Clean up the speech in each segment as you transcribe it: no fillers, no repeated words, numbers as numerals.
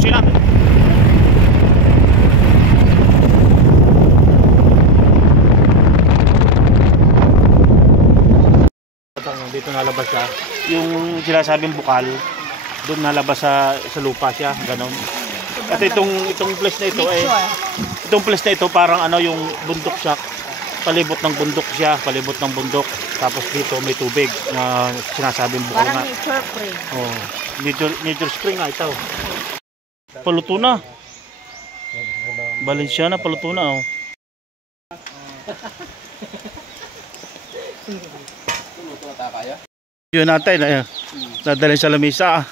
nandito sila. Dito nalabas siya. Yung sinasabing bukal, doon nalabas sa lupa siya, ganon. At itong place na ito ay itong place na ito parang ano yung bundok siya. Palibot ng bundok siya, palibot ng bundok. Tapos dito may tubig na sinasabing bukal parang nga. Nature spring. Oh, nature spring nga ito. Paluto na. Valenciana paluto na oh. Yun natin, dadalhin sa lamisa.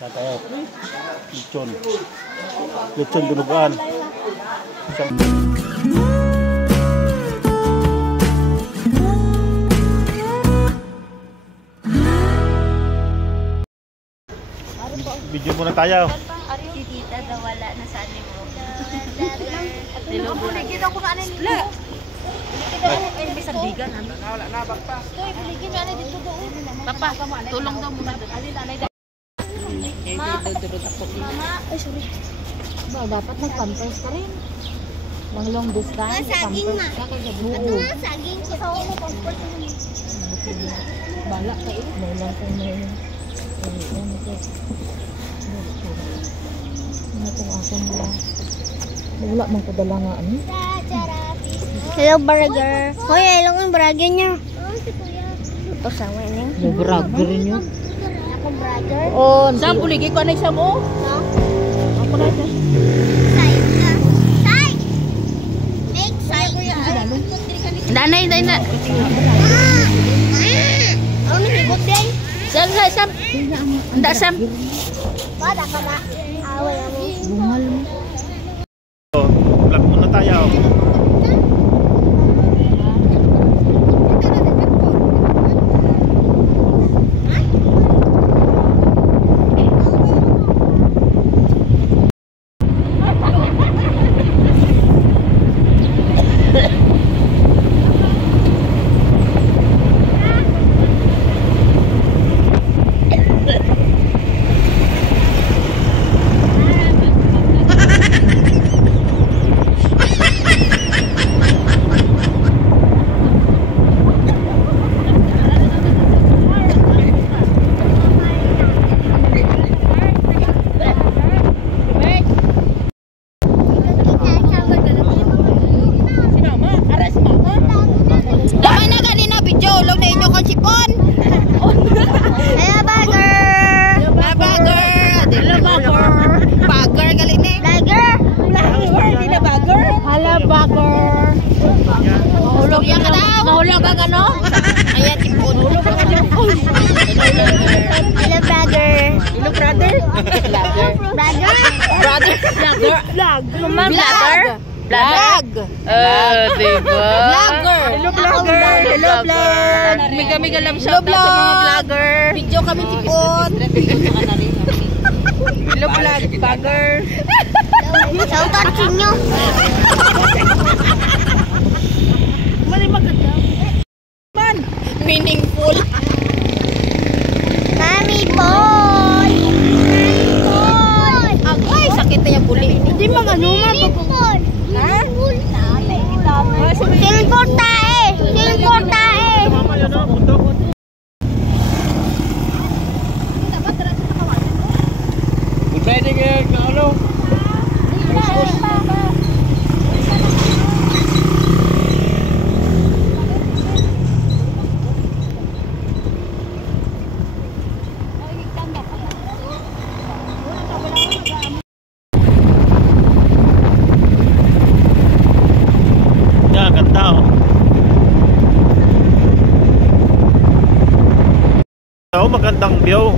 Sa tayo, lechon dunugan. Video muna tayo. Si tita daw wala na sa anin mo. Nilubuligid ako na anin nito. Ay, may sandigan. Wala na, bagpa. Ito, ibuligid na anin dito doon. Papa, tulong daw muna doon. Mama, ay sorry. Ba, dapat nag-pampers ka rin. Ng long distance, saging pampers na. ka kaya Ito nga, saging ko. Sa ako, pampers naman. Bala ka eh. Maulang kong may... Ano itong asan mo? Wala mong kadala nga ano? Hello, burger. Hoy, hello yung burger niya. Ito sa amin. May burger niyo? Ako burger. Oh, saan puligi ko na isa mo? No? Ako na isa. Side na. Side! Make side na. Danay, danay. Ano nilibot din? Sam. Anda, Sam. Bada ka na. Away mo. Bungal mo. Vlog muna tayo. Mahulog ang ano? Ayan, tipon. Mahulog ang tipon. Hello, brother. Hello, brother. Brother. Brother. Vlogger. Vlog. Diba? Vlogger. Hello, vlogger. Hello, vlog. Miga-miga lang shout out sa mga vlogger. Video kami tipon. Hello, vlog. Vlogger. Shout out sa inyo. Meaningful. Mami boy. Ay, sakit na yung buli. Hindi mga numa. Ha? Silver tae. Silver tae. Pwede kayo na ano? Magandang view.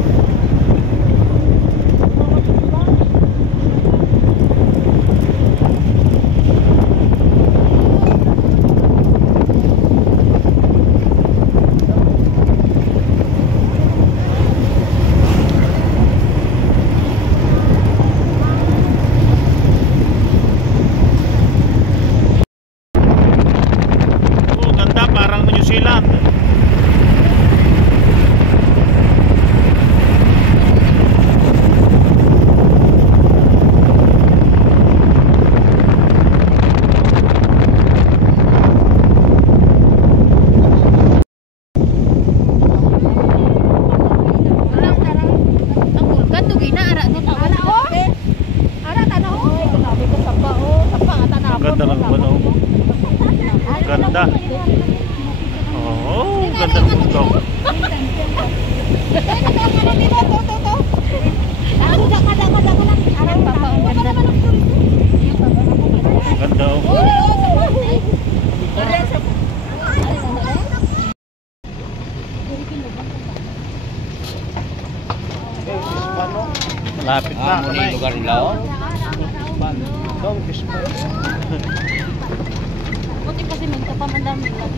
Sabi ko sapa oh, sapa ata na ako. Ganda ng balaw. Ganda. Oh, ganda ng bundok. Ganda oh. Malapit na. Muna yung lugar nila, oh. Buti kasi minta pa mandami lang.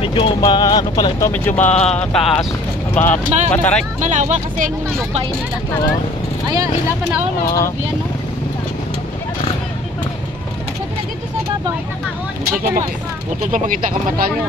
Medyo ano pala ito, medyo mataas, matarik. Malawak kasi yung lupa nila. Ay, ilapan na ako mga kabiyan, no? Sabi na dito sa babaw. Buto to makita ka mata nyo.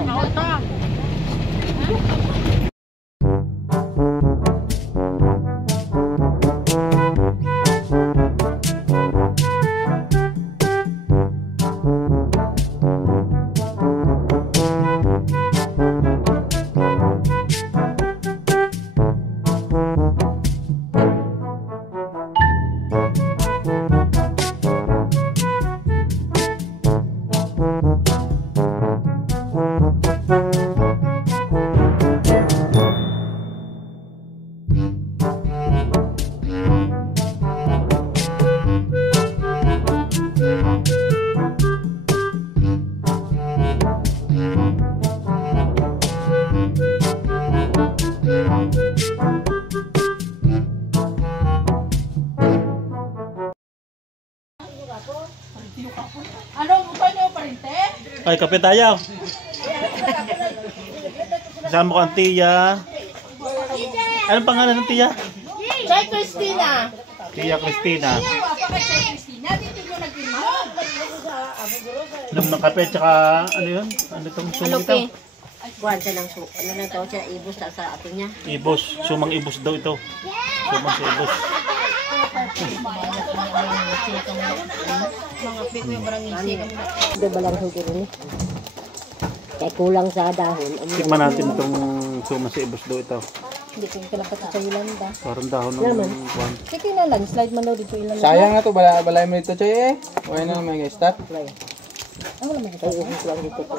Ay, kape tayo. Kasama ko ang tiya. Anong pangalan ng tiya? Chay Christina. Tiya Christina. Inom ng kape, tsaka ano yun? Ano itong sumang ito? Guwanta ng ano na to, siya ibus sa atin niya. Ibos. Sumang ibos daw ito. Sumang sa ibos. Hindi ba lang siguro ni? Kaya kulang sa dahon. Tikman natin itong sumang sa ibos daw ito. Hindi ko kalapat sa ilanda. Parang dahon ng kwan. Sige na lang, slide man daw dito ilanda. Sayang na to, balay mo dito, Choy, eh. Huwag na naman i-start. Ano naman ito? Lang dito po.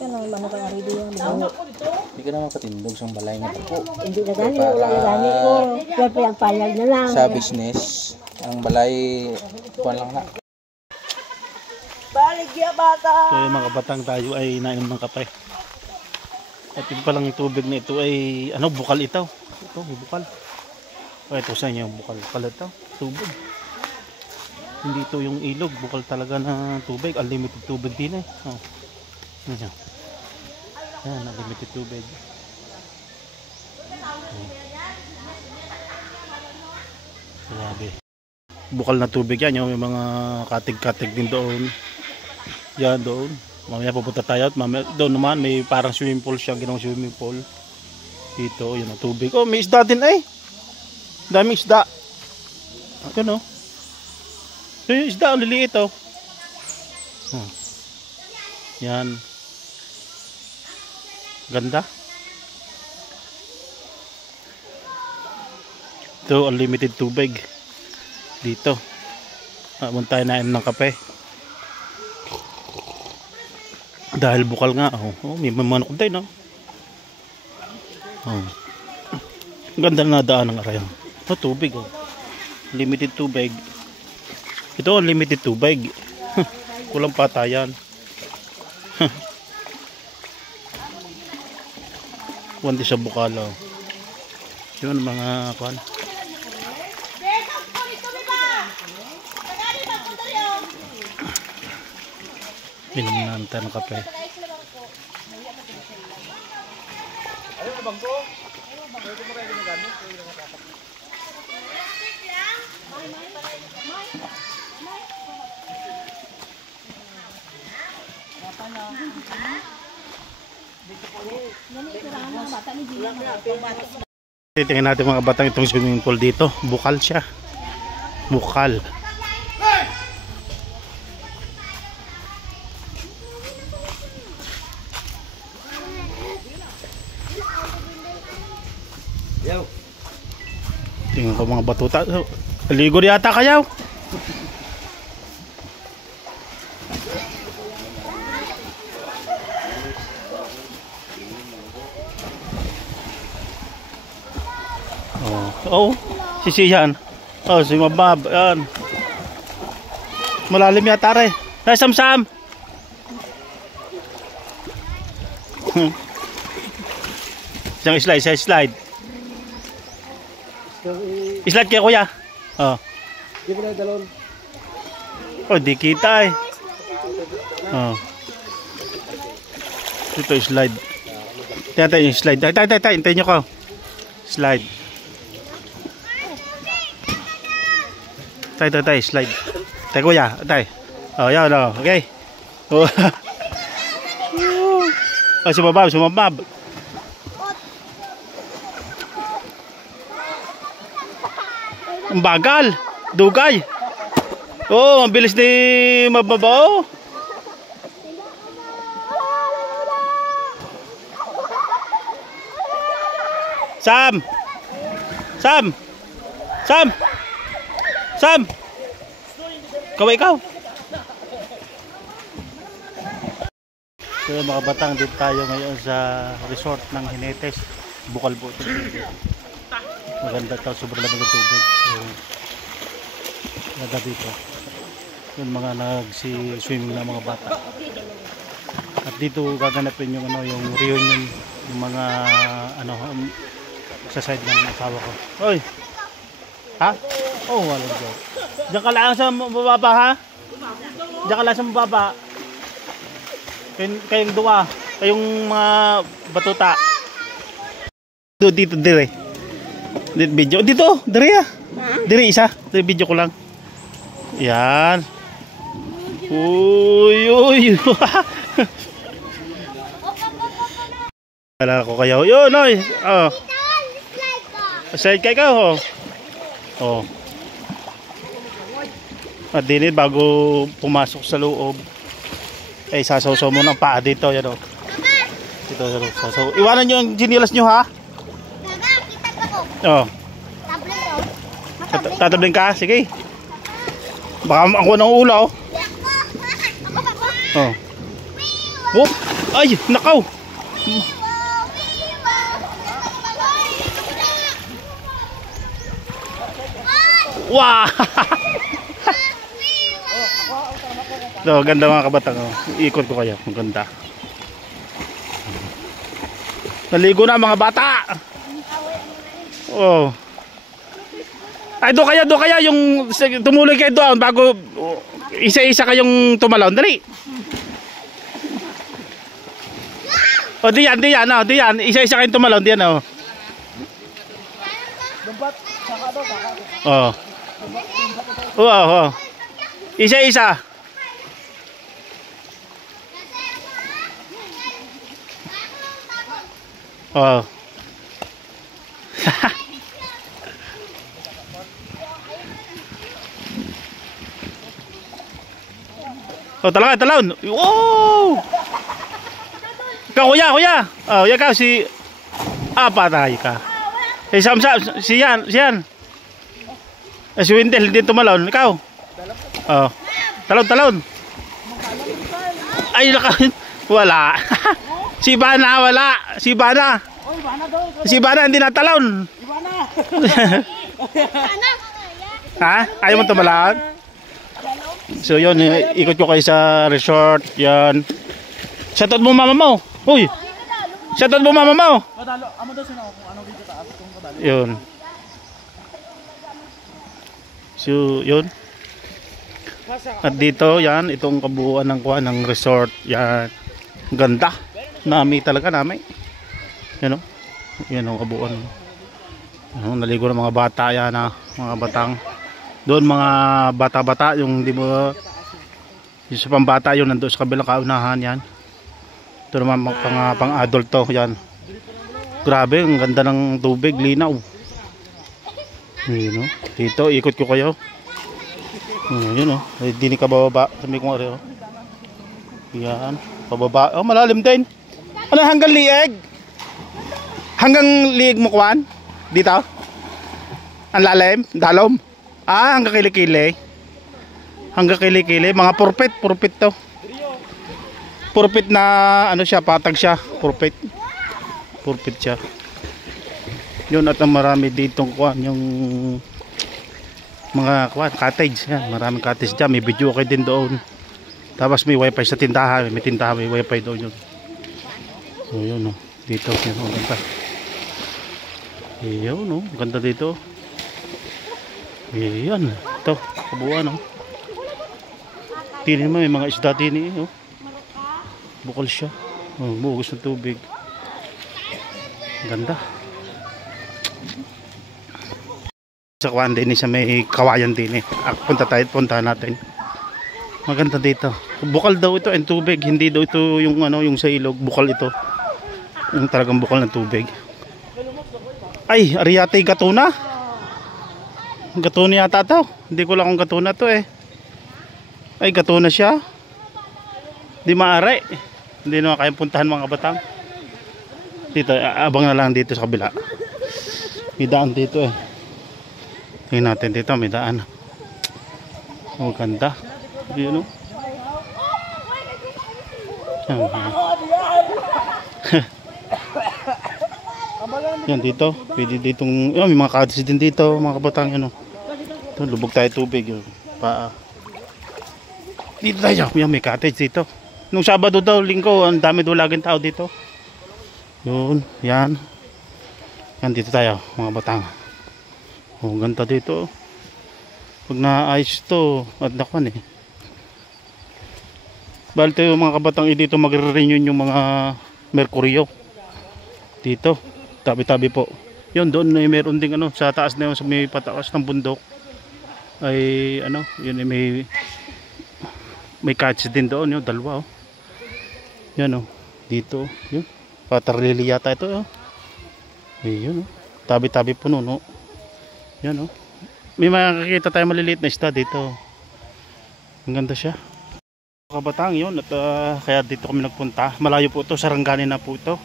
Yan ang manok ang arido yan. Hindi ka naman katindog sa balay nga po. Hindi na gani, wala na gani ko. Kaya pa yung payag na lang. Sa business, ang balay, kuwan lang na. Baligya bata! Kaya mga kabatang tayo ay nainom ng kape. At yung palang tubig na ito ay, ano, bukal ito. Ito, may bukal. O, ito sa inyo, bukal pala ito. Tubig. Hindi ito yung ilog, bukal talaga na tubig. Unlimited tubig din eh. Oh. Yan, unlimited tubig. Grabe. Bukal na tubig yan, yung may mga katig-katig din doon. Yan doon. Mamaya pupunta tayo at mamaya doon naman may parang swimming pool siya, ginawang swimming pool. Dito, yun ang tubig. Oh, may isda din eh. Daming isda. Ano no? Yung isda, ang liliit oh. Yan. Ganda. Ito, unlimited tubig. Dito. Munta tayo na ng kape. Dahil bukal nga. Oh, may manok din no? Oh. Ganda na daan ng arayan. Oh, tubig oh. Limited tubig. Ito unlimited tubig. Kulang patayan. Kundi sa bukala. Yun mga kuan. Inom na tayo ng kape. Titingnan natin mga batang itong swimming pool dito. Bukal siya. Bukal. Tingnan pa mga batuta. Ligo yata kayaw. Oh, sisihan. Oh, si Mabab. Yan. Malalim yata rin. Ay, Sam-Sam. Isang slide. Slide kaya kuya. Oh. Oh, di kita eh. Oh. Ito slide. Tayo yung slide. Tayo. Hintayin nyo ko. Slide. Tayo, slide. Tayo kuya, tayo. Oh, yan, oh, okay. Oh. Oh, sumabab. Ang bagal. Dugay. Oh, ang bilis ni Mababa, oh. Sam. Ikaw. So mga batang, dito tayo ngayon sa resort ng Jinetes. Bukal po ito. Maganda ito, sobrang lamig ng tubig. Ganda dito. Yung mga nagsi-swimming na mga bata. At dito gaganapin yung yung reunion ng mga sa side ng asawa ko. Oy. Ha? Oh, walang joke. Diyan ka lang sa mababa, ha? Diyan ka lang sa mababa. Kayong dua. Kayong mga batuta. Dito, dire. Video. Dito, dire ya. Dire isa. Dire video ko lang. Yan. Uy. Wala ko kayo. Yun, oy. Oh. Slide kayo, oh. Oh. At dinit bago pumasok sa loob ay sasaw-saw mo ng paa dito, yan o. Dito, sasaw. Iwanan nyo yung ginilas nyo, ha? Oh. Tatabling ka? Sige. Baka ako ng ulaw. Oh. Whoop. Ay, nakaw. Wow. So, ganda mga kabatang. Iikot ko kayo. Ang ganda. Naligo na mga bata. Oh. Ay, doon kaya yung tumuloy kayo doon bago isa-isa kayong tumalaw. Dali. O, diyan. Isa-isa kayong tumalaw. Diyan, oh. Oh. Oh. Isa-isa. Oh. Oh, talon. Wow! Ikaw, kuya. Oh, yan ka, si... patay ka. Sam, siyan. Si Wendell, hindi tumalon. Ikaw. Oh. Talon. Ay, wala. Si Bana, wala. Si Bana, hindi natalon. Ha? Ayaw mo tumalon? So yun, ikot ko kayo sa resort. Yan. Shoutout mo mama mo. Uy. Shoutout mo mama mo. Yun. So yun. At dito, yan, itong kabuuan ng resort. Yan. Ganda. Nami talaga. Yan o. Yan o, kabuuan. Naligo ng mga bata yan, mga batang. Doon mga bata-bata, yung di mo yung sa pambata yung nandoon sa kabilang kaunahan yan. Ito naman pang adult to, yan. Grabe, ang ganda ng tubig, linaw. Yun, dito, ikot ko kayo. Yun o, hindi ka bababa. Sabi ko nga rin, yan, pababa. Oh, malalim din. Ano, hanggang liig? Hanggang liig mo kuwan? Dito? Ang lalim? Dalom? Ah, hanggang kilikili. Hanggang kilikili. Mga purpit. Purpit to. Purpit na ano siya, patag siya. Purpit. Purpit siya. Yun, at ang marami dito kuan, yung mga kuan, cottage. Yan, maraming cottage dyan. May video kayo din doon. Tapos may wifi sa tindahan. May tindahan, may wifi doon yun. So yun o. Dito. Yun o. Ganda. Yun o. Ganda dito. Yan. Ito. Kabuuan o. Tinin mo. May mga isda tinin o. Bukal siya. O, buhos ng tubig. Ganda. Sa kuwan din sa may kawayan din eh. Punta natin. Maganda dito. Bukal daw ito ang tubig, hindi daw ito yung ano, yung sa ilog, bukal ito. Yung talagang bukal ng tubig. Ay, Ariate Gatuna. Gatuna yata to. Hindi ko lang kung Gatuna to eh. Ay, Gatuna siya. Di maaari. Hindi naman kayang puntahan mga kabatang. Dito, abang na lang dito sa kabila. May daan dito eh. Tingnan natin dito, may daan. Oh, ganda. Yun o. Yan dito. Pwede ditong, may mga cottage din dito, mga kabatang yan o. Ito, lubog tayo tubig. Yun. Dito tayo. Yan, may cottage dito. Nung Sabado daw, Linggo, ang dami daw laging tao dito. Yun, yan. Yan, dito tayo, mga batang. Oh, ganda dito. Pag naayos ito, at nakwan eh. Bali tayo mga kabatang, dito magre-renew yung mga merkuryo. Dito, tabi-tabi po. Yun, doon ay meron ding ano, sa taas na yun, sa may pataas ng bundok. Ay, ano, yun ay may catch din doon, yun, dalawa oh. Yan oh, dito, yun. Patarlili yata ito oh. Ayun oh, tabi-tabi po no. Yan oh. May makikita tayo maliliit na isda dito. Ang ganda siya. Kabatang yun at kaya dito kami nagpunta. Malayo po ito, Sarangani na po ito.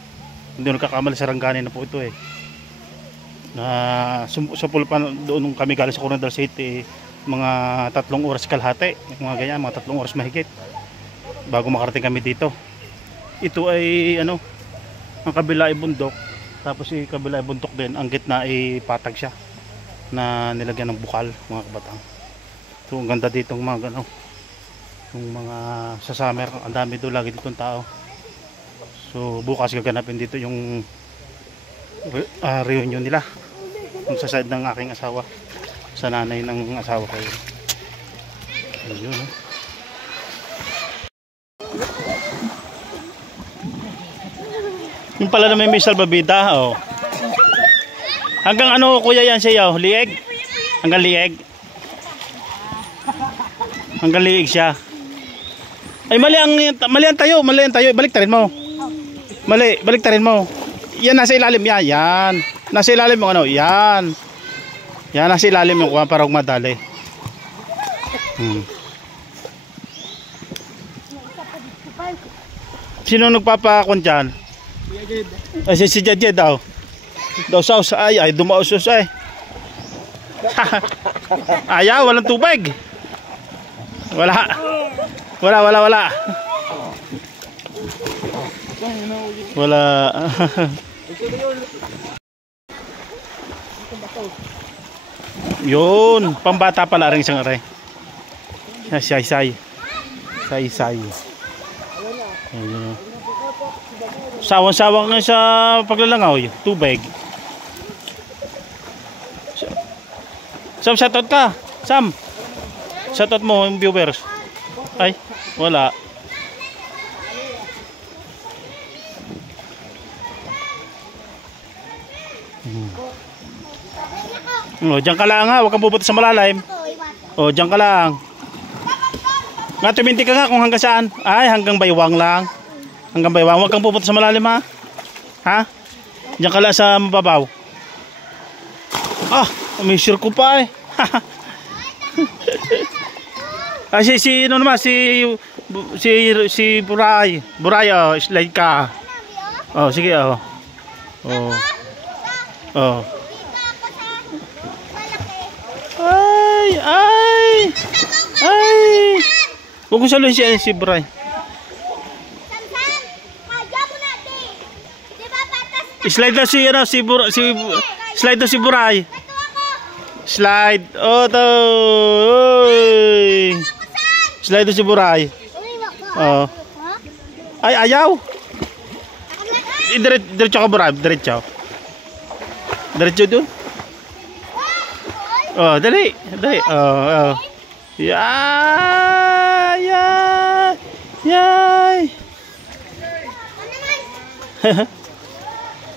Hindi nagkakamali, Sarangani na po ito eh. Sa pulpan doon kami galing sa Coronadal City, mga 3 oras kalahati, mga ganyan, mga 3 oras mahigit bago makarating kami dito. Ito ay ano, ang kabila ay bundok, tapos yung kabila ay bundok din, ang gitna ay patag siya na nilagyan ng bukal, mga kabatang. So ang ganda dito ng mga ano, yung mga sa summer, ang dami doon lagi ditong tao. So bukas gaganapin dito yung reunion nila kung sa side ng aking asawa, sa nanay ng asawa ko. Ayun oh. Yung pala na may salbabida oh. Hanggang ano kuya yan siya oh, lieg? Hanggang lieg? Hanggang lieg siya. Ay mali ang tayo, balik tarin mo. Mali, balik tarin mo. Yan nasa ilalim yan, yan. Nasa ilalim yung ano, yan. Yan nasa ilalim yung kuha para huwag madali. Sino nagpapakon dyan? Ay, si Jed daw. Daw saus, ay dumaos ay. Ayaw, walang tubig. Wala. Yun, pambata pala rin isang aray. Say. Ayun. Sawang-sawang nga sa paglalangaw, tubig. Sam, shoutout ka. Sam, shoutout mo yung viewers. Ay, wala. Diyan ka lang ha, huwag kang pupunta sa malalim. Diyan ka lang. Nga, tuminti ka nga kung hanggang saan. Ay, hanggang baywang lang. Hanggang baywang, huwag kang pupunta sa malalim ha. Ha? Diyan ka lang sa mababaw. May sure ko pa eh. Ano naman, si Buray. Buray, slide ka. Sige, Huwag ko saluhin si Bray. Slide daw slide daw si Buray. Slide. Oh, to. Oy. Slide daw si Buray. Oh. Ay, ayaw. Diretso ka, Buray. Diretso. Diretso dun. Oh, dali. Dali. Oh. Yay! Yay!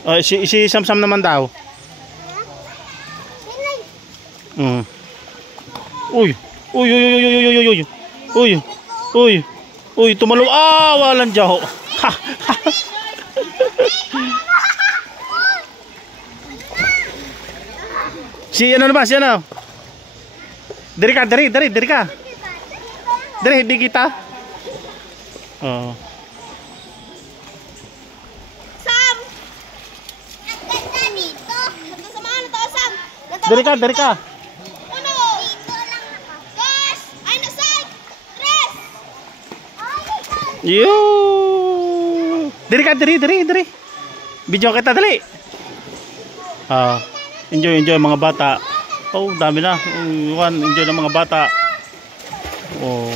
Oh, si Samsam naman daw. Uy. Uy, tumalo. Walang jaho. Si ano naman, si ano? Dari ka. Dari, hindi kita. Oh. Dari ka. Yo. Dari ka. Video kita dali. Enjoy mga bata. Oh, dami na. Enjoy ng mga bata. Oh.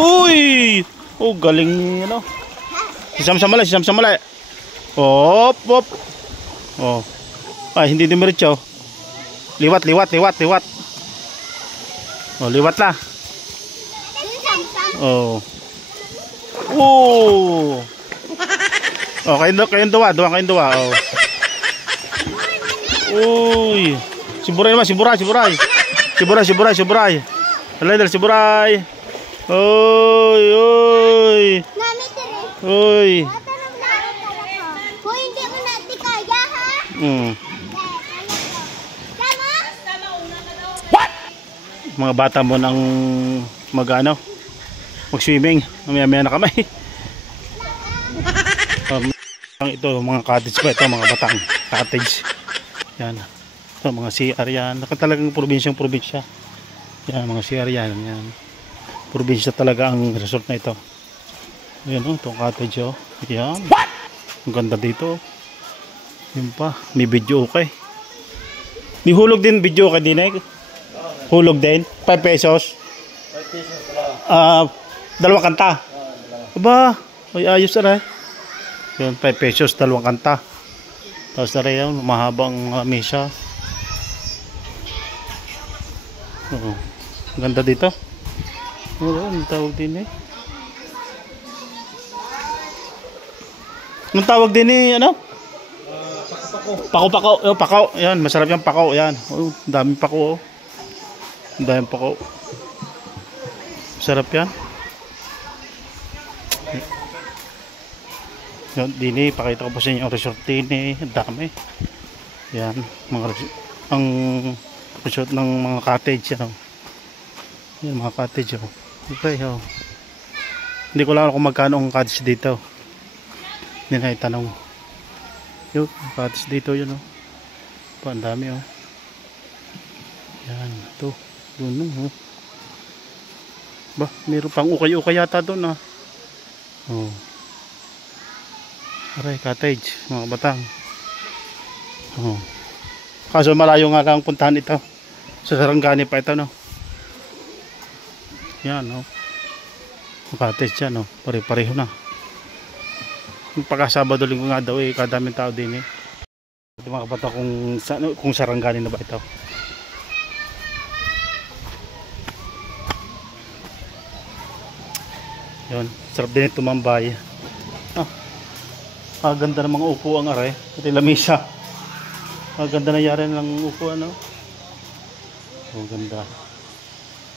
Uy. Oh, galing ano. Si Samsam malay. Hop. Oh. Ay, hindi dumiretso. Liwat. Oh, liwat na. Oh. Oh, kayong dua. Oh. Uy. Si Buray naman, si Buray. Dali, si Buray. Uy. What? Mga bata mo nang mag-swimming. Mamaya na kami. Ito mga cottage pa ito, mga batang cottage. Yan. Ito mga CR yan. Talagang probinsya. Yan mga CR yan. Probinsya talaga ang resort na ito. Yan itong cottage oh. Yan. Ang ganda dito. Yun pa, may video okay. May hulog din video okay din eh. Hulog din, 5 pesos. 5 pesos pala. Dalawang kanta. Aba, ay ayos na eh. Yun, 5 pesos, dalawang kanta. Tapos na rin yun, mahabang mesa. Oo. Ganda dito. Oo, ang tawag din eh. Anong tawag din eh, ano? Pako. Yan, masarap yung pako. Yan. Oh, daming pako. Daming pako. Sarap yan. Yan, dini, pakita ko po sa inyo ang resort dini. Dami. Yan, ang resort ng mga cottage. Yan, mga cottage. Okay, hindi ko lang kung magkano ang cottage dito. Hindi na itanong. Yung cottage dito yun ang dami yan ito doon ba meron pang ukay yata doon aray cottage mga batang kaso malayo nga lang puntahan ito sa Sarangani pa ito yan cottage yan pare-pareho na pagka Sabado Linggo nga daw kadaming tao din ito mga bata kung Sarangani na ba ito. Yun, sarap din tumambay. Ganda ng mga upuan aray pati lamisa. Ganda na yari ng upuan ganda.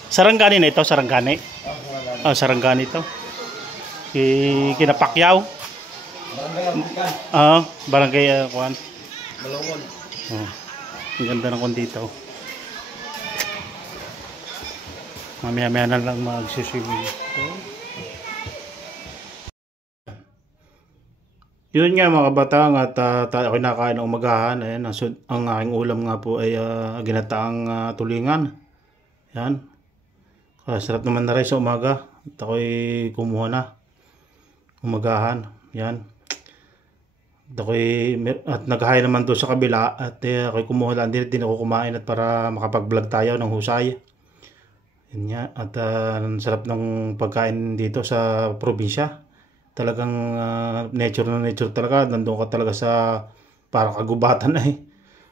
Sarangani na ito, Sarangani. Sarangani ito. Kina Pacquiao. Barangay Kuan. Balawon. Ang ganda ng kondito. Mamaya na lang mag-swimming. Yun nga mga kabatang at tayo kinakain ng umagahan. Ayan, ang aking ulam nga po ay ginataang tulingan. Yan. Sarap naman na rin sa umaga. At ako'y kumuha na. Umagahan. Yan. At naghahay naman doon sa kabila. At ako'y kumuha lang din ako kumain at para makapag-vlog tayo ng husay. Yan nga. At sarap ng pagkain dito sa probinsya. Talagang nature na nature talaga. Nandun ka talaga sa para kagubatan eh.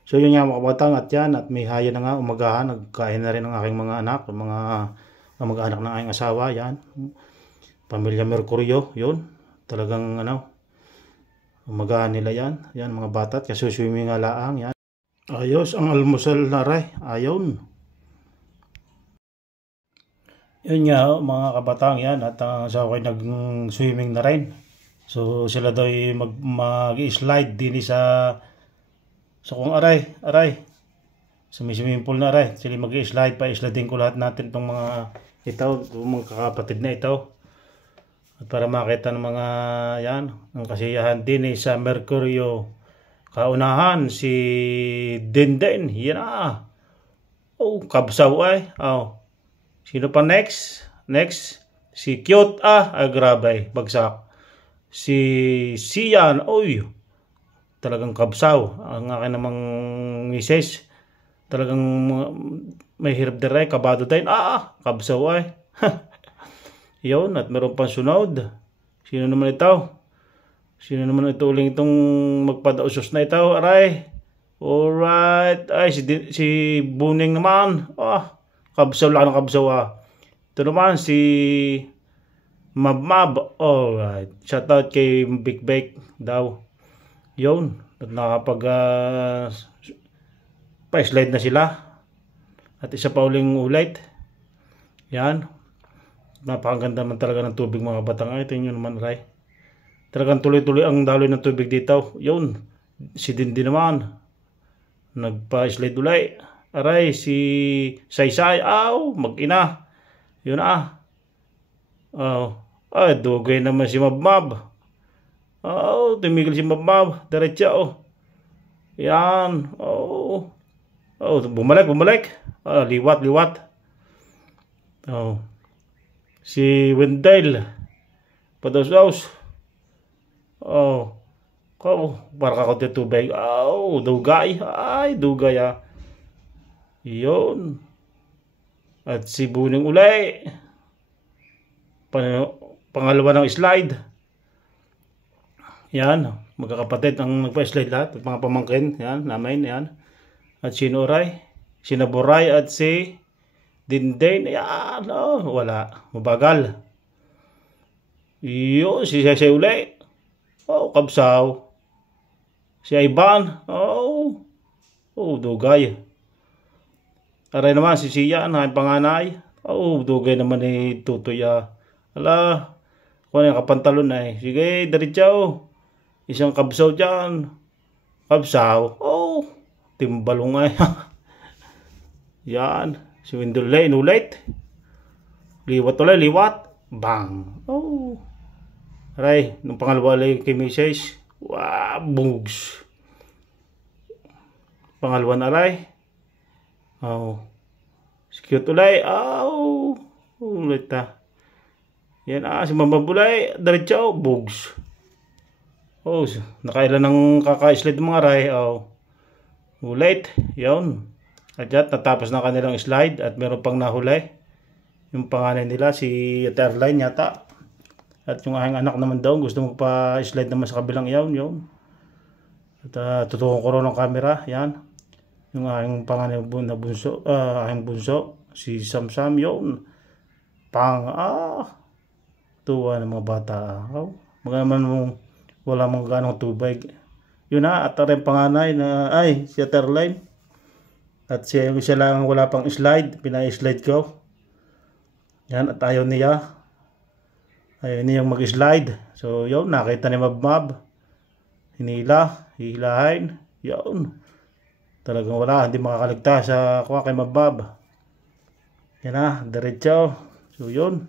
So yun nga mga kabatang at yan. At may haya na nga umagahan. Nagkain na rin ang aking mga anak. Mga mag-anak ng aking asawa. Yan. Pamilya Mercurio. Yun. Talagang umagahan nila yan. Yan mga bata. Kasi swimming nga laang. Yan. Ayos ang almusal na ray. Ayon. Yun nga mga kabatang yan at sa ako'y nag-swimming na rin. So sila daw mag-slide din sa kung aray. Sa may swimming pool na aray. Sila mag-slide pa, slide din ko lahat natin itong mga mga kakapatid na ito. At para makita ng mga yan, ang kasiyahan din sa Mercurio. Kaunahan si Denden. Yan Oh, kabsaw ay. Oh. Sino pa next? Next, si Cute. Grabe, bagsak. Si Sian, talagang kabsaw. Ang akin namang misis, talagang may hirap dire, kabado tayo. Kabsaw ay. Yun, at meron pang sunod. Sino naman ito? Sino naman ito uling itong magpadausos na ito? Aray. Alright. Ay, si Buning naman. Kabsaw lang ng kabsaw. Ito naman si Mab. Alright. Shoutout kay Big Bake daw. Yun. At nakapag pa-slide na sila. At isa pa uling ulit. Yan. Napakaganda man talaga ng tubig mga batang. Ito yun naman ray. Talagang tuloy-tuloy ang daloy ng tubig dito. Yun. Si Dindi naman. Nagpa-slide ulit. Aray, si Saysay, mag-ina. Yun dugay naman si Mabmab. Tumigil si Mabmab. Diretso, Yan, bumalik. Liwat. Si Wendell. Padaus. Para kakot yung tubig. Dugay. Dugay, Yun. At si Buning ulay. Pangalawa ng slide. Yan. Magkakapatid ang nagpa-slide lahat. At mga pamangkin. Yan. Namin. Yan. At si Noray. Si Naboray at si Dindin. Yan. Wala. Mabagal. Yun. Si Sese ulay. Kabsaw. Si Ivan. Dugay. Aray naman si Siya, ang panganay. Dugay naman ni Tutoy. Ala, kung ano yung kapantalon na Sige, diretso. Isang kabsaw dyan. Kabsaw. Timbalong ay. Yan. Si Wendell inulit. Liwat. Bang. Aray, nung pangalawa lang kay Mrs. Bugs. Pangalawa na aray. Cute ulay. Ulit Yan si Mambabulay. Diretso. Bugs. Nakailan ng kaka-slide mga aray. Ulit. Yun. At yan, natapos na kanilang slide. At meron pang nahulay. Yung panganay nila si Terline yata. At yung aking anak naman daw gusto magpa-slide naman sa kabilang yun. At tutukan ko rin ng camera. Yan. Yung aking panganay na bunso, aking bunso, si Samsam, yun. Tuwa ng mga bata. Mga naman wala mong ganong tubig. Yun at rin panganay na, si Terline. At siya lang wala pang slide, pina-slide ko. Yan, at ayaw niya. Ayaw niyang mag-slide. So, yun, nakita ni Mabmab. Hilahin. Yun. Talagang wala, hindi makakaligtas sa kay Mabmab. Yan diretso. So, yun.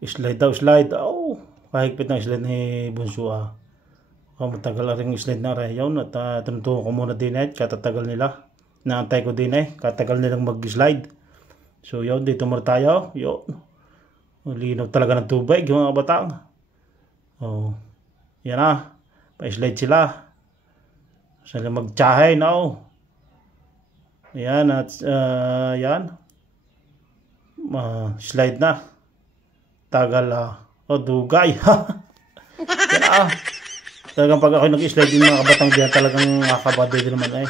Slide daw, slide. Oh, kahigpit ng slide ni Bunso ah. Matagal na rin yung slide na rin yun. At tinutuko ko muna din katatagal nila. Naantay ko din katagal nilang mag-slide. So yun, dito muna tayo. Yun. Linaw talaga ng tubig yung mga batang. Oh, yan na. Pa-slide sila. Sila mag-tsahe now. Yan at yan. Slide na. Tagal dugay. Yan talagang pag ako nag-slide yung mga kabatang diyan talagang nakakabado din naman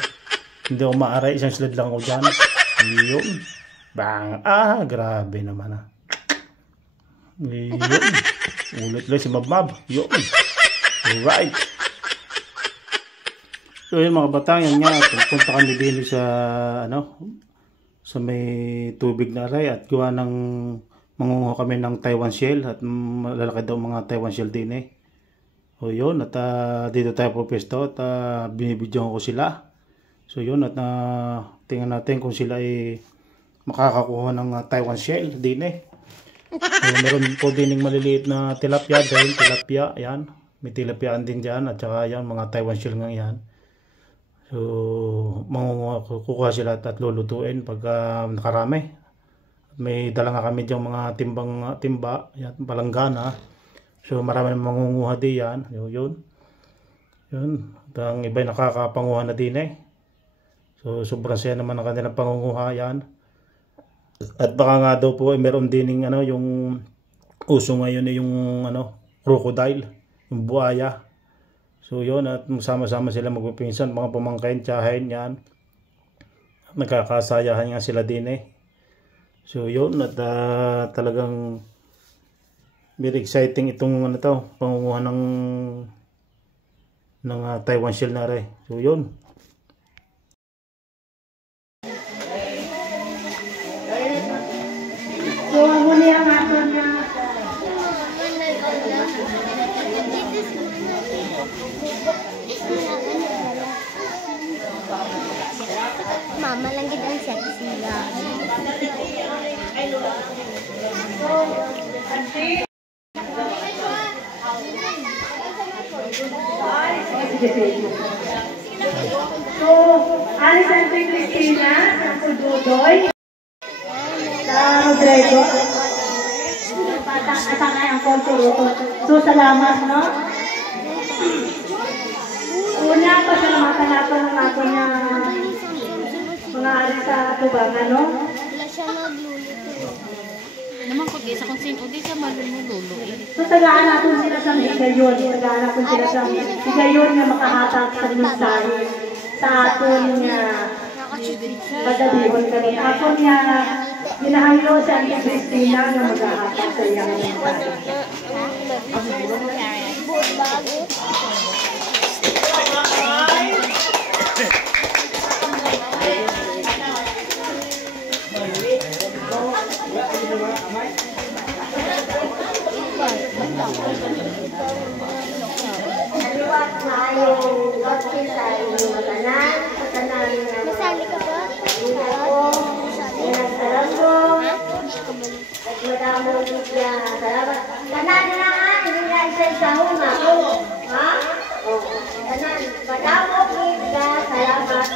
hindi ako maaray, isang slide lang ako dyan. Yun. Bang. Grabe naman Yun. Ulit lang si Mabmab. Yun. Alright. So yun mga batang, yan nga. Punta kami din sa sa may tubig na aray at gawa ng mangunguha kami ng Taiwan shell at malalaki daw mga Taiwan shell din O yun, at dito tayo po pesto at binibidyohan ko sila. So yun, at tingnan natin kung sila ay makakakuha ng Taiwan shell din So meron po din ng maliliit na tilapia dahil tilapia, yan. May tilapiyaan din dyan at saka yan, mga Taiwan shell nga yan. So kukuha sila at lulutuin pag nakarami. May dala nga kami dyan mga timba, yan, palanggana. So marami na mangunguha din yan. Yun. At ang iba'y nakakapanguha na din So sobrang saya naman ang kanilang pangunguha yan. At baka nga daw po meron din yung uso ngayon yung crocodile, yung buhaya. So yun, at sama-sama sila magpipinsan, mga pamangkain, tsahin yan. At nagkakasayahan nga sila din So yun, at talagang very exciting itong pangunguha ng Taiwan shell na rin. So yun. So huli ang ato na Mama lang gid ang sexy nila. So, Alice Santa Cristina, sa Dudoy, sa Rodrigo, at ang Consuruto. So, salamat, no? Una, pasalamatan nato ng ato niya mga ari sa tubangan, no? Wala siya nagluluto. Naman ko di sa kung sino di siya malululo. So, tagaan natin sila sa higayon. Tagaan natin sila sa higayon na makahatag sa mensahe sa aton nga pagdadihon kami. Aton nga ginahangyo sa Auntie Cristina na maghahatag sa iyang mensahe. Aliwat na yung kotse sa inyong matanan. Masali ka ba? Nagsalambo. At madamo siya. Salamat. Tanan na hindi na isa hunga. Ha? Tanan. Madamo siya. Salamat.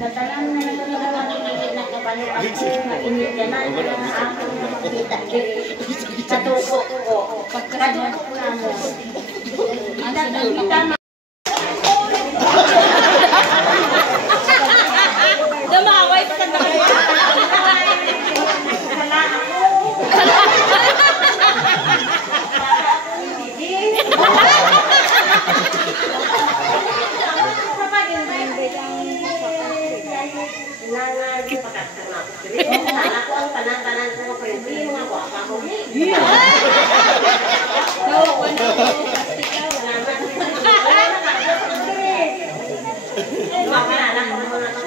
Natalang na ito na nakabalik ako na initanan na akong nakita katuko ko. Katuko na mo. Ang dumaway pa na kayo. Ako ang tanan-tanan ko mga friendly, mga guwapa ko.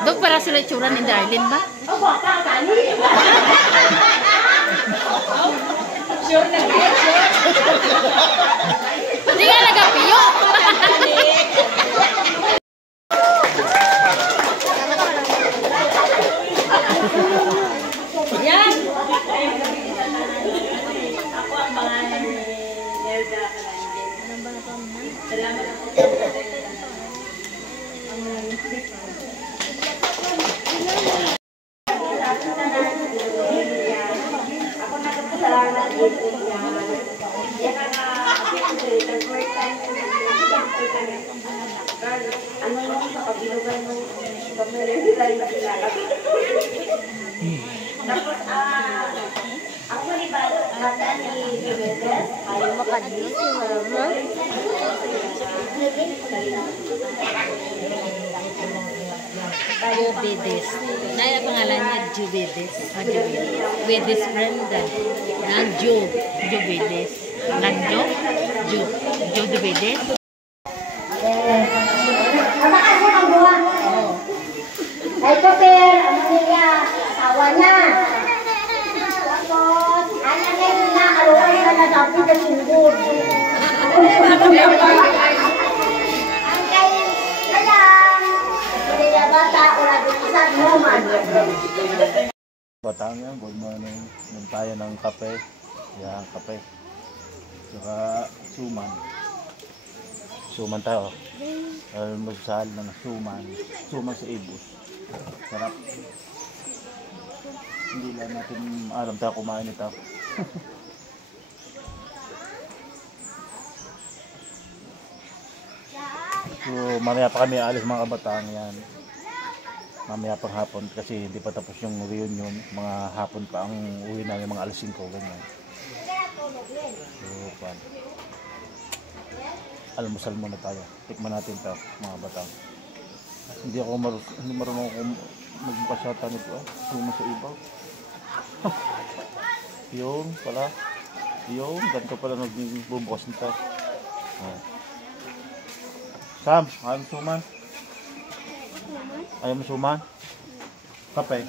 Dok para sila itsura ni Darlene ba? Oh, guwapa ka ni. Hindi ka nagapiyo. Yan. Ako ang pangalan ni Nelda Calandel. Salamat po. Ako nagpasalamat dito niya. Yan ang siyempre, the first time ano yung sa kabilugan mo kamere sila yung kilala. Tapos, ako ni bata ni Jubedes. Ay, makadyo si mama. Jubedes. Dahil ang pangalan niya, Jubedes. Jubedes Brenda. Nang Jubedes. Nang Jubedes. Matakas mo ang buwan. Ay, Super, ano niya? Asawa niya. Tapos, ano niya yung nakaluan na nasabi na singgod. Ang kayo, salang. Hindi na bata, wala din isang naman. Batang yan, good morning. Nung tayo ng kape. Yan, kape. Saka suman. Suman tayo. Magsasahal ng suman. Suman sa ibus. Sarap. Hindi lang natin alam tayo kumain ito. So, mamaya pa kami alis mga kabataan yan. Mamaya pang hapon kasi hindi pa tapos yung reunion. Mga hapon pa ang uwi namin, mga alas 5 ganyan. So, pan. Almusal muna tayo. Tikman natin ito mga batang. Hindi marunong ako magpasyata nito. Suma sa ibaw. Yung pala. Yung ganito pala nagbubukas nito. Sam, ayaw mo suman? Ayaw mo suman? Kape?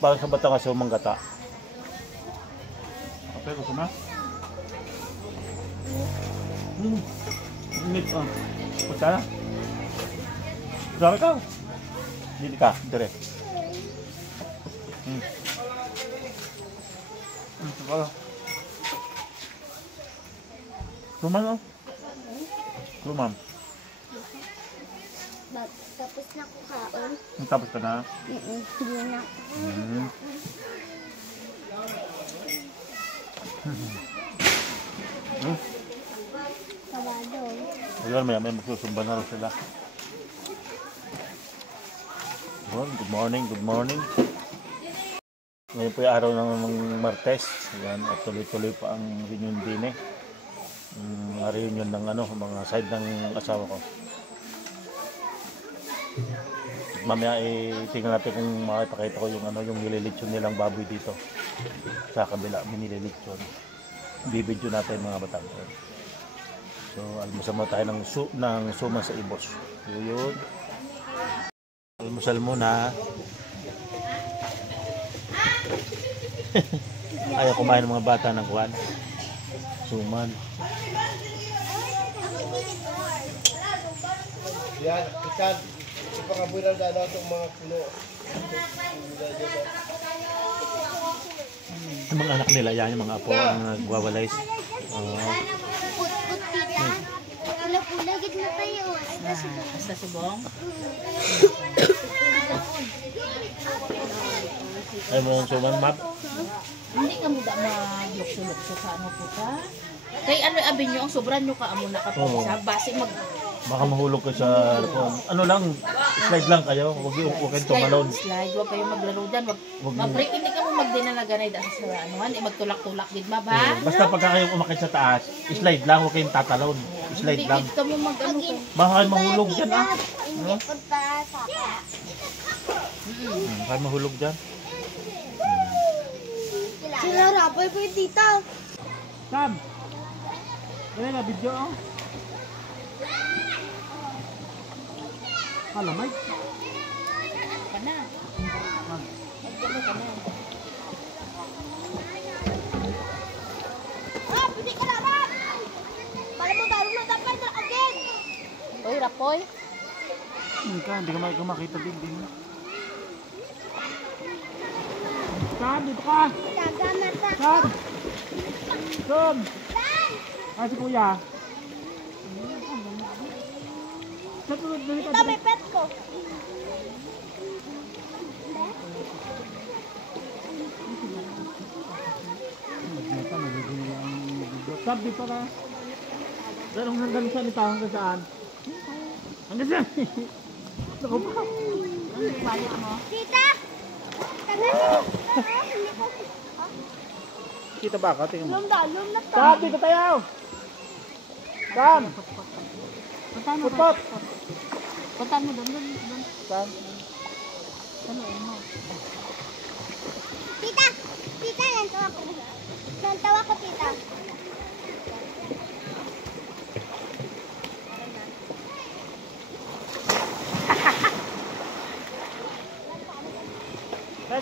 Parang sa bata kasi umang gata. Kape, gusto mo? Init, punta na. Dami ka. Dili ka, dire. Ito pala. Luman, oh. Luman. Tapos na ko kaon. Tapos ka na? Hindi na. Kabado. Ayun, may magsusumba na rin sila. Good morning, good morning. Ngayon po yung araw ng Martes. Ayan, at tuloy-tuloy pa ang reunion din eh. Reunion ng mga side ng asawa ko. Mamaya tingnan natin kung makipakita ko yung yung nililitsyon nilang baboy dito. Sa kabila, minililitsyon. Bibidyo natin mga batang. So, almusal mo tayo ng suman sa ibos. Yun. Almusal muna. Ayaw kumain ng mga bata ng kuwan. Suman. Yan, ikan. Ipakabulan na itong mga puno. Yung mga anak nila, yan yung mga apo ang nagwawalay. Put-put tita. Pula-pula gid na tayo. Sa subong. Ay mo yung suman, map? Hindi ka muda mag-lukso-lukso sa po ka. Kay abin nyo, ang sobran nyo ka amo na kapag sa base Baka mahulog ka sa lang, slide lang kayo, huwag kayong tumalon. Slide, huwag kayo maglaro dyan. Mag-break, hindi ka mo magdinalaganay dahil sa magtulak-tulak din ba? Basta pagka kayong umakit sa taas, slide lang, huwag kayong tatalon. Slide lang. Hindi ka mo mag-ano ka. Baka kayo mahulog dyan Hindi ko pa sa. Baka mahulog dyan. Sila rapoy po yung tita. Sam! Dali na video oh. Alamay. Kana. Pwede ka na ba? Para mo daro na dapat na again. Oy, Rapoy. Hindi ka makita din. Sam, dito ka! Sam! Sam! Ah, si Kuya. Ito may pet ko. Sam, dito ka. Darong hanggang saan ito? Hanggang saan? Hanggang saan? Naku pa. Tita! Kita ba ako? Tingnan mo. Lum na to. Sam, dito tayo! Sam! Putpot! Puntahan mo doon. Sam? Tanuin mo. Tita! Tita, nantawa ko. Nantawa ko, tita.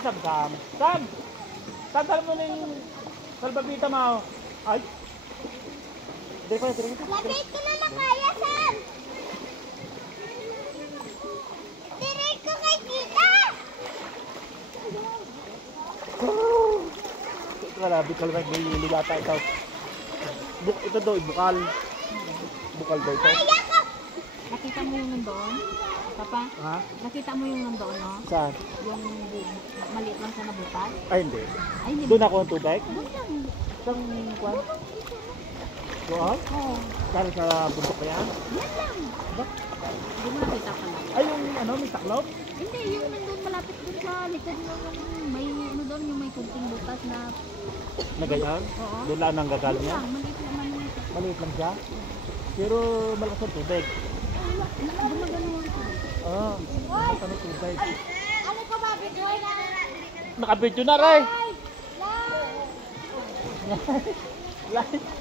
Sam! Sam! Sam, tala mo na yung salbabita mo. Ay! Hindi ko na. Lagay ko na kaya, Sam! Diray ko kay tita! Grabe ka lang, may nilata ito. Ito daw, bukal. Bukal daw ito. Kaya ko! Nakita mo yung nandoon? Papa? Ha? Nakita mo yung nandoon, no? Saan? Yung maliit lang sa nabutan? Ay, hindi. Ay, hindi. Doon ako ang tubig? Doon lang. Saan kwan? Doon? Oo. Saan sa bundok na yan? Yan lang. Hindi mo nakita pa lang. Ay, yung ano, may taklop? Hindi, yung nandun malapit dun sa likod mo yung may ano doon, yung may kunting butas na Na ganyan? Oo. Doon lang ang gagaling doon niya? lang, maliit naman yung Maliit lang siya? Pero malakas ang tubig. gumagano yung Ah, malakas ang tubig. Ano ko ba, Bijoy? Nakabidyo na, Ray!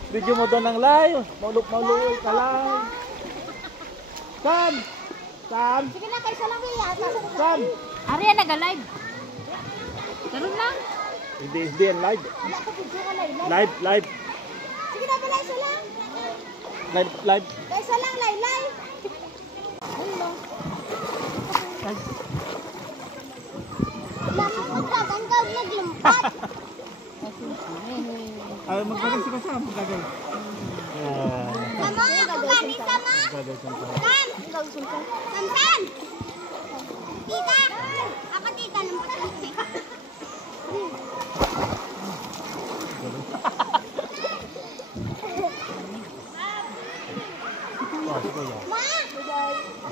Video mo doon ng live. Maulog ka lang. Sam! Sam! Sige na, kayo sa lang yata. Sam! Arya, nag-live. Karoon lang. Hindi yan live. Wala ko video ka lang. Live. Sige na, balay sa lang. Live. Kayo sa lang, lay. Lama ko ka, banggaw naglimpat. Ay, magkagaling si Kasam. Magkagaling. Sama, ako gani sama. Sam! Tita! Ako tita ng patuloy. Ma!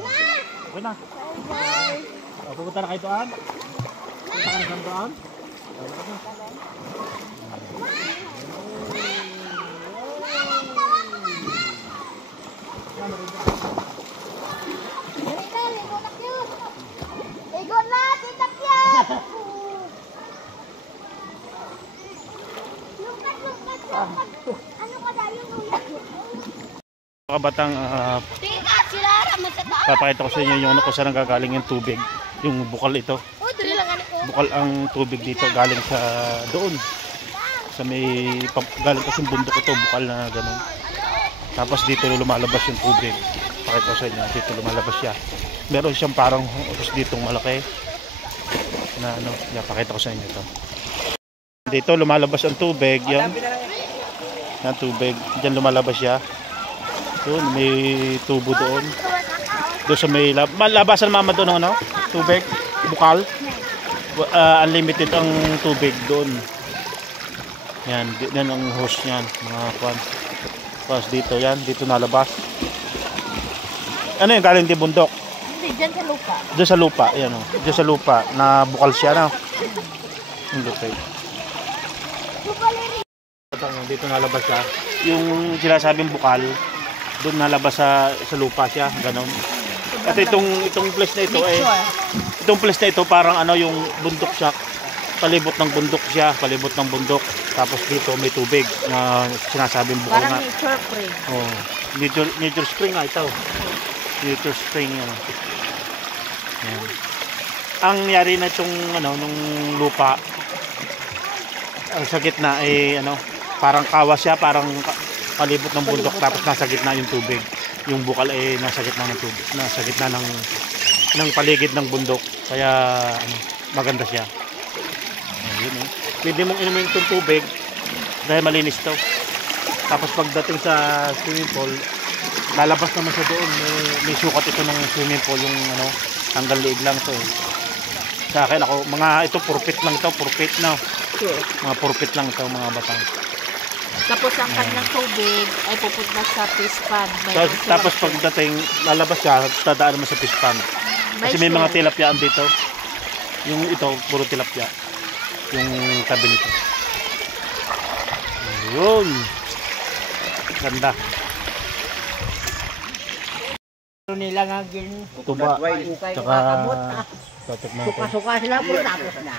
Ma! Okay na. Ma! Pupunta na kayo doon. Pupunta ka na doon. Tita, ligo na cute. Ligo na, tita cute. Lumpat. Ano ka dahil yung ulat? Mga batang Tita, sila raman sa taas. papakita ko sa inyo yung ano kung saan gagaling yung tubig. Yung bukal ito. Oh, dali lang ano ko. Bukal ang tubig dito galing sa doon. Sa may galing kasi bundok ito, bukal na ganun. Tapos dito lumalabas yung tubig. Pakita ko sa inyo, dito lumalabas siya. Meron siyang parang hose ditong malaki. Na ano, pakita ko sa inyo ito. Dito lumalabas ang tubig, yan. Yan tubig, diyan lumalabas siya. Doon may tubo doon. Doon sa may labasan mama doon ano? Tubig, bukal. Unlimited ang tubig doon. Yan, yan ang hose niyan, mga kwan. Tapos dito yan, dito nalabas. Ano yung galing di bundok? Hindi, dyan sa lupa. Diyan sa lupa, yan o. Diyan sa lupa, na bukal siya na. Yung lupay. Dito nalabas siya. Yung sinasabing bukal, doon nalabas sa lupa siya, ganon. At itong place na ito ay itong place na ito parang ano yung bundok siya. Palibot ng bundok siya, palibot ng bundok. Tapos dito may tubig na sinasabing bukal Parang nga. nature spring. Oh, nature spring nga ito. Nature spring yan. Yan. Ang nangyari na itong nung lupa, ang sa gitna ay parang kawas siya, parang palibot ng bundok, tapos nasa gitna yung tubig. Yung bukal ay nasa gitna ng tubig, nasa gitna ng paligid ng bundok. Kaya maganda siya. Ayun, pwede mong inumin itong tubig dahil malinis to. Tapos pagdating sa swimming pool, lalabas naman siya doon. May sukat ito ng swimming pool, yung hanggang liig lang to. Sa akin ito purpit lang to, purpit na. Mga purpit lang to, mga batang. Tapos ang kanyang tubig ay pupunta sa fish pond. Tapos pagdating, lalabas siya, dadaan naman sa fish pond. Kasi may mga tilapyaan dito. Yung ito, puro tilapya. Yung tabi nito. Ayun. Ganda. Nila nga gin. Tuba. Tsaka tatak natin. Suka-suka sila po tapos na.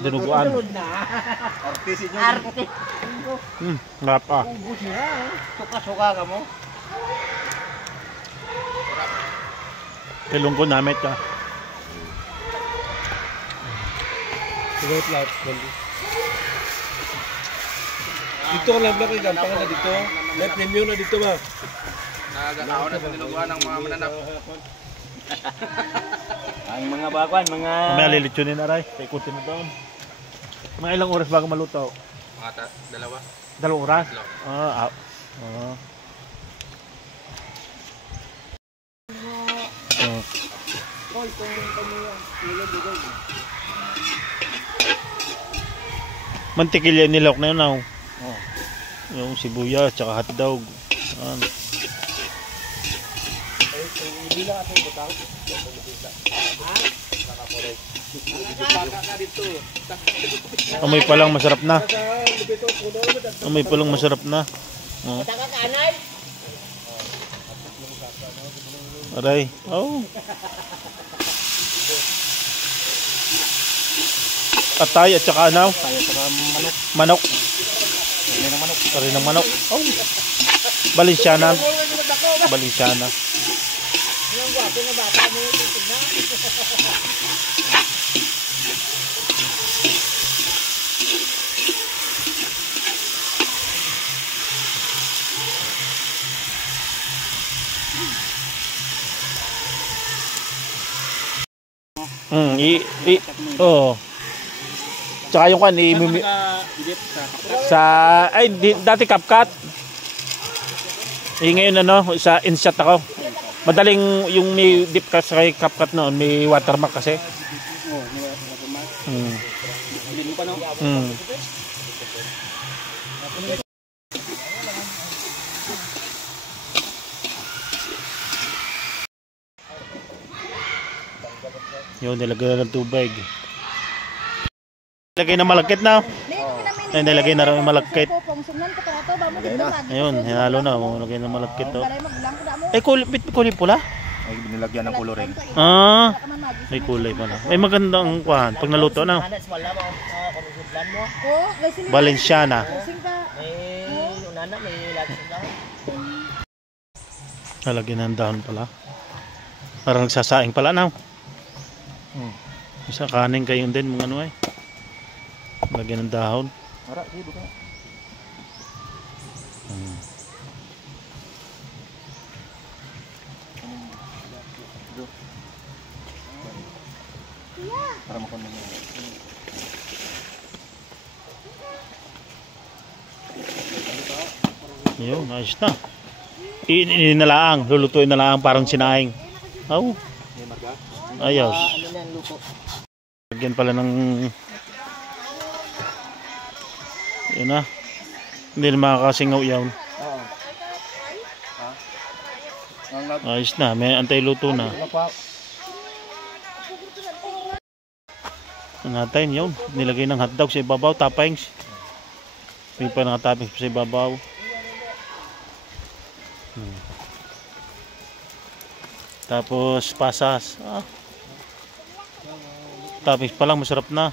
Dinuguan. Artist inyo. Arte. Ngapa. Ubus sila. Suka-suka ka mo. Kilong ko namit ka. Sigurot lahat. Dito ka lang ba kayo gampang na dito? May premium na dito ba? Nagkakaon na sa niluguan ng mga mananap. Ang mga bakwan, mga... May alilitsunin na rin. Ikutin na doon. Mga ilang oras bago maluto? Mga dalawa. 2 oras? Mantikilya nilok na yun. Yung sibuyas, tsaka hotdog. Amoy pa lang masarap na. Amoy pa lang masarap na. Aray. Atay at saka manok. Kari ng manok. Balenciana. Tsaka yung kan dati CapCut. Ngayon sa InShot ako. Madaling yung may dip ka sa CapCut noon, may watermark kasi. Yun, nilagay na ng tubig. Nilagay na malagkit na. Nilagay na rin malagkit. Ayun, hinalo na. Nilagay na malagkit. Kulay pula? Ay, binilagyan ng coloring. May kulay pala. May magandang kuhan. Pag naluto na. Balenciana. Nalagyan ng dahon pala. Parang nagsasaing pala na. Isa kanin kayo din mga lagyan ng dahon. Yun, ayos na. Inalaang, lulutuin na lang parang sinaing. Ayos. Lagyan pala ng yun na. Hindi na makakasingaw yan. Ayos na, may antay-luto na. Natin yun. Nilagay ng hotdog sa ibabaw, toppings. May pa ng toppings sa ibabaw. Tapos pasas. Toppings pa lang, masarap na.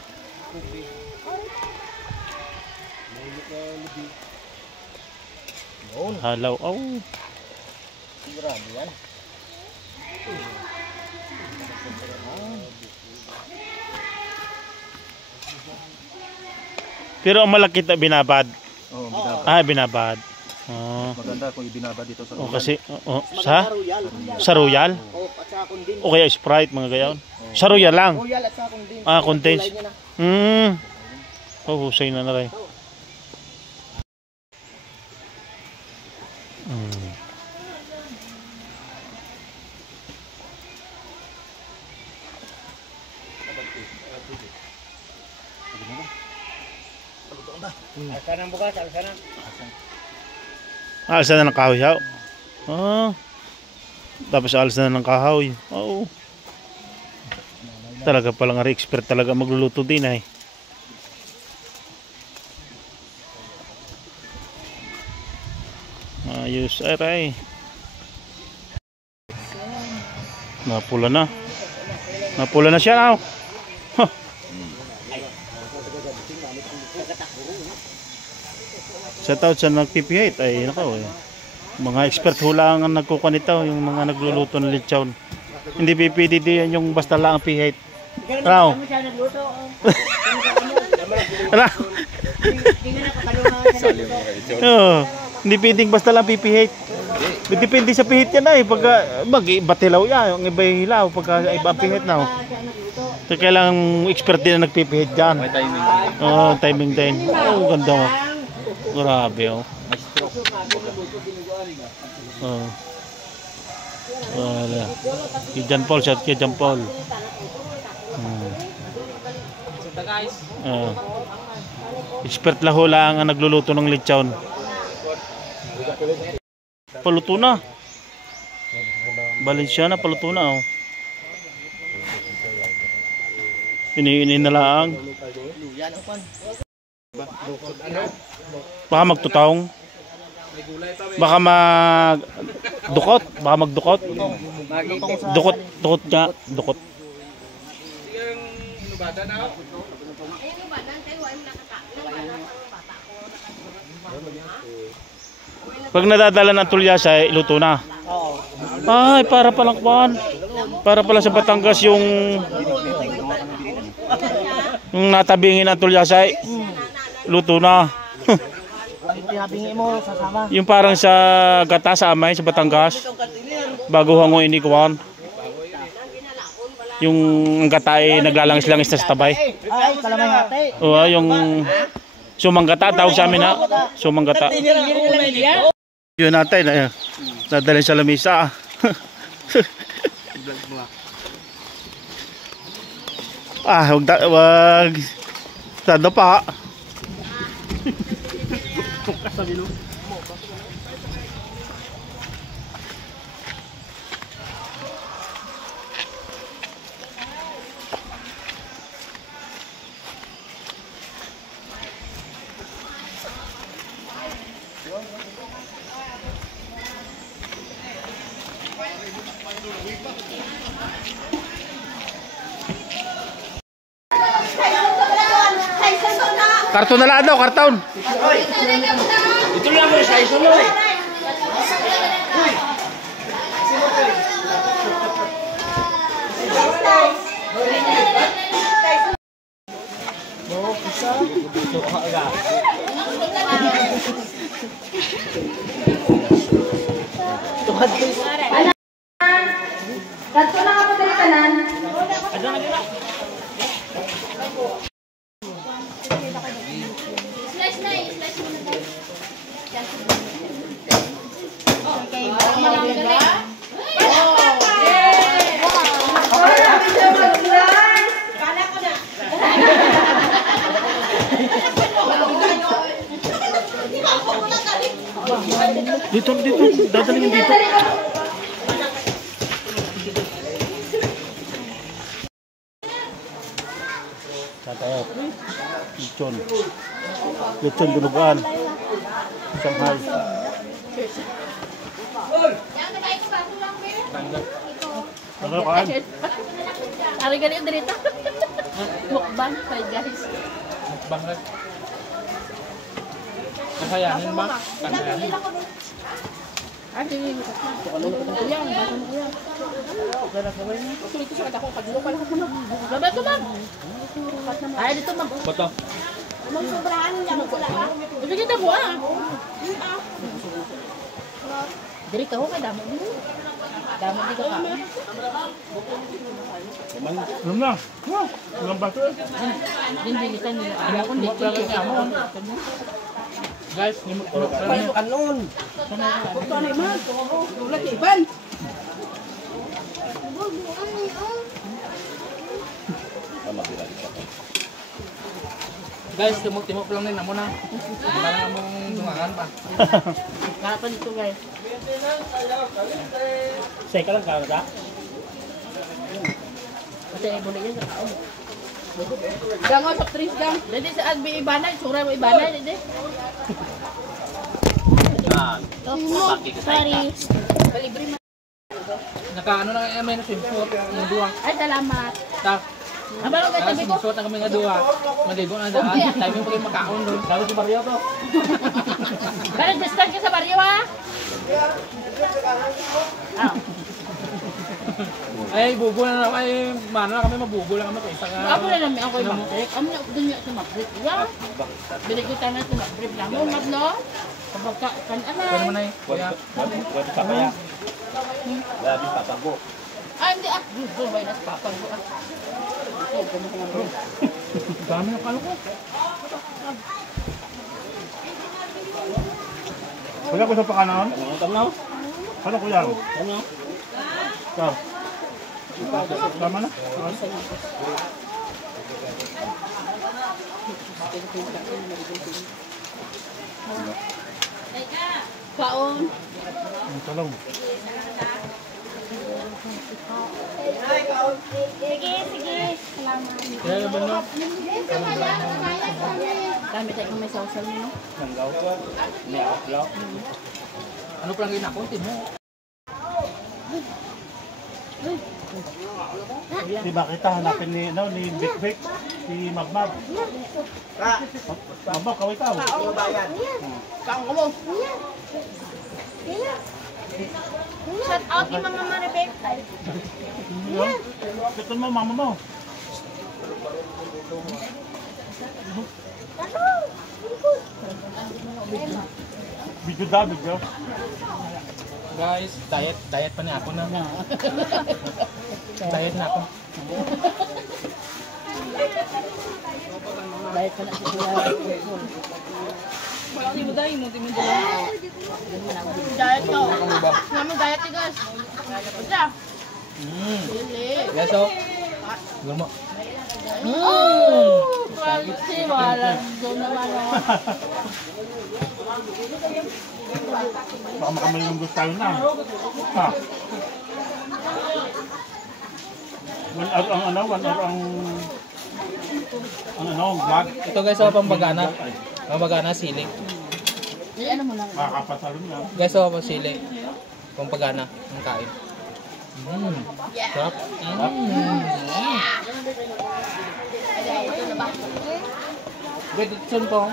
Halaw. Grabe yan. Pero ang malaki binabad. Oo, binabad. Ah, binabad. Oh. Maganda kung ibinabad dito sa Oh, kasi sa Royal. O kaya Sprite mga gayon. Sa Royal lang. Royal at saka condensed. Ah, condensed. Kulay niya na. Oh, husay na rin. Alsa ng bukas, alsa na. Alsa na ng kahoy. Oh. Tapos alsa na ng kahoy. Oo. Talaga palang expert talaga magluluto din ay. Ayos aray. Napula na. Napula na siya now. Huh. Shout out sa nagpipihit ay nako eh. Mga expert hula ang nagkukuha nito, yung mga nagluluto ng lechon. Hindi pipili din yung basta lang ang pihit. Raw. Raw. Hindi pwedeng basta lang pipihit. Depende sa pihit yan ay. Pag batilaw yan, yung iba hilaw. Pagka iba pihit na. So, kailangan expert din na nagpipihit dyan. May timing. Oo, timing din. Oo, ganda mo. Grabe oh. Oh. Wala. Kay John Paul, shout kay John Paul. Expert laho lang ang nagluluto ng lechon. Paluto na. Valenciana, paluto na oh. Ini na lang. Baka magtutawng. Baka magdukot. Baka magdukot. Dukot nga. Dukot. Pag nadadala ng tulyasa, iluto na. Ay, para palang kuwan. Para pala sa Batangas yung natabingin ng tulyasa, luto na. Pinabingi mo sasama. Yung parang sa gata sa amay sa Batangas. Bago hango inikuan. Yung gata ay naglalangis-langis na sa tabay. Ay, kalamay hati. Oo, yung sumang gata tawag sa amin ha. Sumang gata. Yun natin, nadalhin sa lamisa. Wag. Sada pa. Karton na lang daw, karton. Ito lang mo sa isulo eh. Karton na ako dali tanan. Dito, dadalhin dito. Tatay. Lechon. Lechon dulugan. Shanghai. Ano kain? Ari ganito dirita. Mukbang pa guys. Mukbang lang. Kasayanin ba? Kasayanin. Ate, yan, basan ko yan. Ito sa ako, paglupa lang ako na. Labat ko, ma'am. Ay, dito, ma'am. Bato. Magsobrahan lang pula ha. Sige na buwa. Diri ka ho kay damo mo. Damo di ka ka. Ano na? Ilang baso eh? Dinilitan nila. Ano ko dito ka mo. Guys, Kanon. Guys, timok-timok lang din mo na. Parang mong dungangan pa. Karapan dito guys. Seka lang ka. Kasi boleh yan sa kaon. Gang o soft drinks gang. Dede sa agbi ibanay, sura mo ibanay dede. Sorry. Palibre man. Nakaano na kaya may swimsuit ng duwa. Ay salamat. Tak. Abalo kay tabi ko. Swimsuit na kami nga duwa. Maligo na daan. Timing pa kayo makaon doon. Sabi si Mario to. Kaya distant ka sa baryo ha. Ah. Ay, bugo na lang. Ay, mano na kami mabugo lang kami. Isa nga. Ako na namin ako yung magrip. Amo na doon niya sa magrip. Ya. Bili ko tanan sa magrip lang. Mo magno. Kapag kan Pero ana. manay. Kuya. Pwede pa kaya? Labi papago. Ah, hindi ah. Gusto ba na sa papag ko ah. Dami na kalo ko. Wala ko sa pakanan? Tama. Ano ko yan? Tama. Ikaw. Tama na? Kaon. Ang talong. Sige, sige. Salamat. Kaya ba no? Kami tayo may sausaw niyo. Langgaw. Niaklaw. Ano pa lang ginakunti mo? Di ba kita hanapin ni Vic Vic, si Magmag. Magmag, kaway ka. Kaon ko mo. Shout out kay Mama Maribek. Ito mo, mama mo. Video da, video. Guys, diet pa na ako na. Diet na ako. Diet ka na si Kuya. Diet ko. Namin diet ni guys. Wala. Dili. Guys, so. Gumo. Si wala doon naman ako. Baka makamalunggot tayo na. Ha? 1 hour ang ano, 1 hour ang vlog. Ito guys, so pambagana. Pambagana sili. Di ano mo lang. Makakapatalon na. Guys, so sili. Pambagana ng kain. Sarap. Good, itsun po.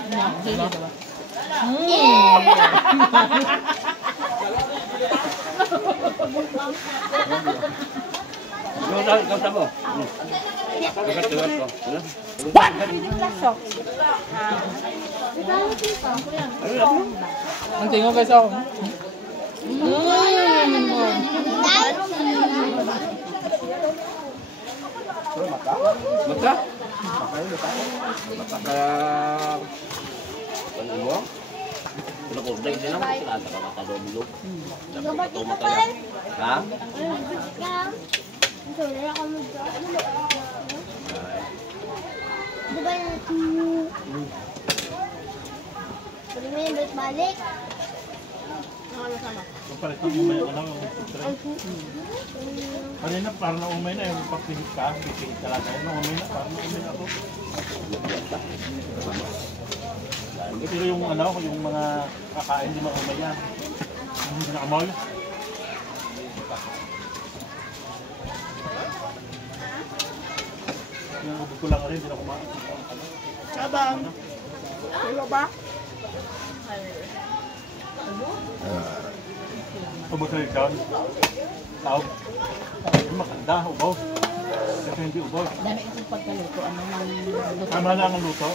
Ikaw tabo. Tugat ko. Ang tingo guys, ako. Mata? Mata kaya... Ano mo? Ano ko? Break din naman sila sa mata doon dulu. Dapat ito mata yan. Ha? Di ba yung... Pwede mo yung balik? Papalit ang umay ko lang. Kanina parang na umay na yung pagpihit ka. Pipihit ka lang tayo. Nung umay na parang na umay na ako. Pero yung ano, yung mga kakain di maumay yan. Hindi na kamoy. Yung ubod ko lang rin, hindi na kumain. Sabang. Kuya ba? Ubod na rin down. Tawag. Maganda, ubaw. Kasi hindi ubaw. Dami kasi pagkaluto. Ano nang luto. Tama lang ang luto.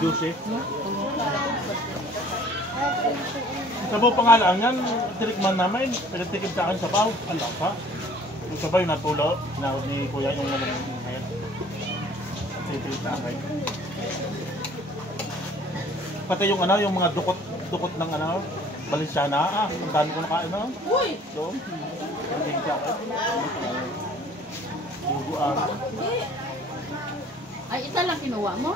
Juicy. Sabaw pangalan yan, tinikman namin. Pinatikim sa akin sabaw. Ang lasa. Yung sabaw yung natulo ni Kuya yung ngayon. Titikip sa akin. Pati yung ano, yung mga dukot ng ano, Balenciana. Ang dami ko nakain na. Uy! Doon. Titikip sa akin. Buguan. Ay, isa lang kinuha mo?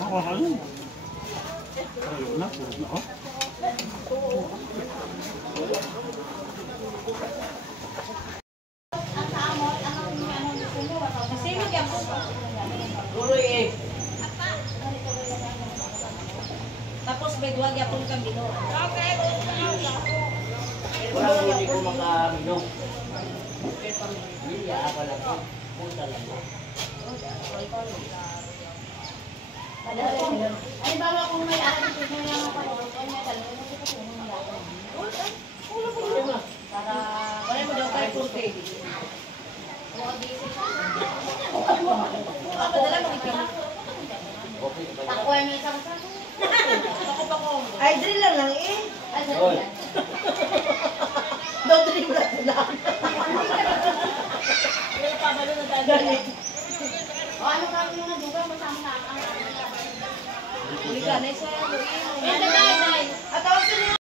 Ako ayun. Ayun na, puro na ako. Tapos may duwag yapon kang bino. Wala ko hindi ko makaminom. Hindi, ako lang. Punta lang. Ay, bawa kung may akin dito na yung kapatid niya, talaga mo dito kung may akin. Para, wala mo daw kayo kurte. Padala mo ikaw. Takuan niya isang sa. Ay, drill lang eh. Ay, drill. No drill lang. Pabalo na tayo. O, ano ka yung naduga mo sa mga Uli ka na isa. Ay, dai, dai. At ako